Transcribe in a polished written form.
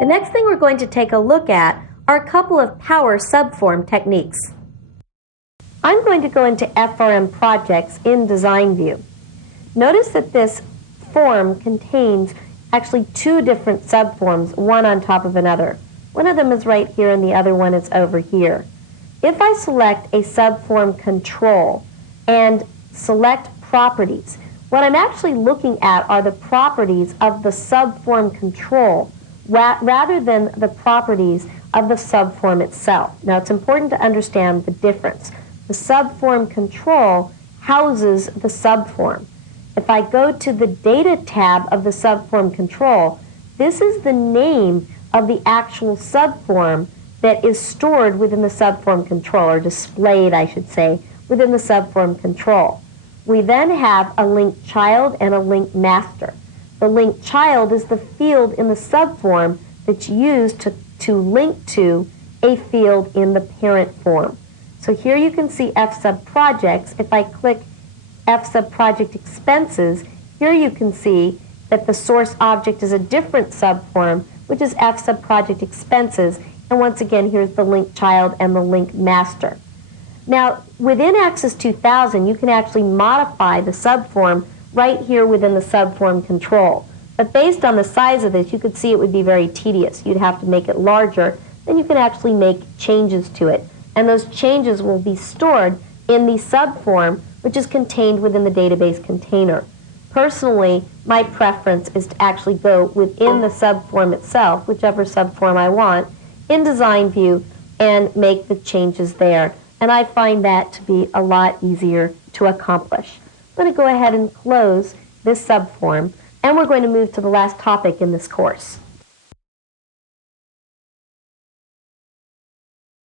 The next thing we're going to take a look at are a couple of power subform techniques. I'm going to go into FRM projects in design view. Notice that this form contains actually two different subforms, one on top of another. One of them is right here and the other one is over here. If I select a subform control and select properties, what I'm actually looking at are the properties of the subform control rather than the properties of the subform itself. Now, it's important to understand the difference. The subform control houses the subform. If I go to the Data tab of the subform control, this is the name of the actual subform that is stored within the subform control, or displayed, I should say, within the subform control. We then have a linked child and a linked master. The linked child is the field in the subform that's used to link to a field in the parent form. So here you can see F-sub-projects. If I click F-sub-project expenses, here you can see that the source object is a different subform, which is F-sub-project expenses. And once again, here's the linked child and the linked master. Now, within Access 2000, you can actually modify the subform right here within the subform control. But based on the size of this, you could see it would be very tedious. You'd have to make it larger. Then you can actually make changes to it. And those changes will be stored in the subform, which is contained within the database container. Personally, my preference is to actually go within the subform itself, whichever subform I want, in design view and make the changes there. And I find that to be a lot easier to accomplish. I'm going to go ahead and close this subform, and we're going to move to the last topic in this course.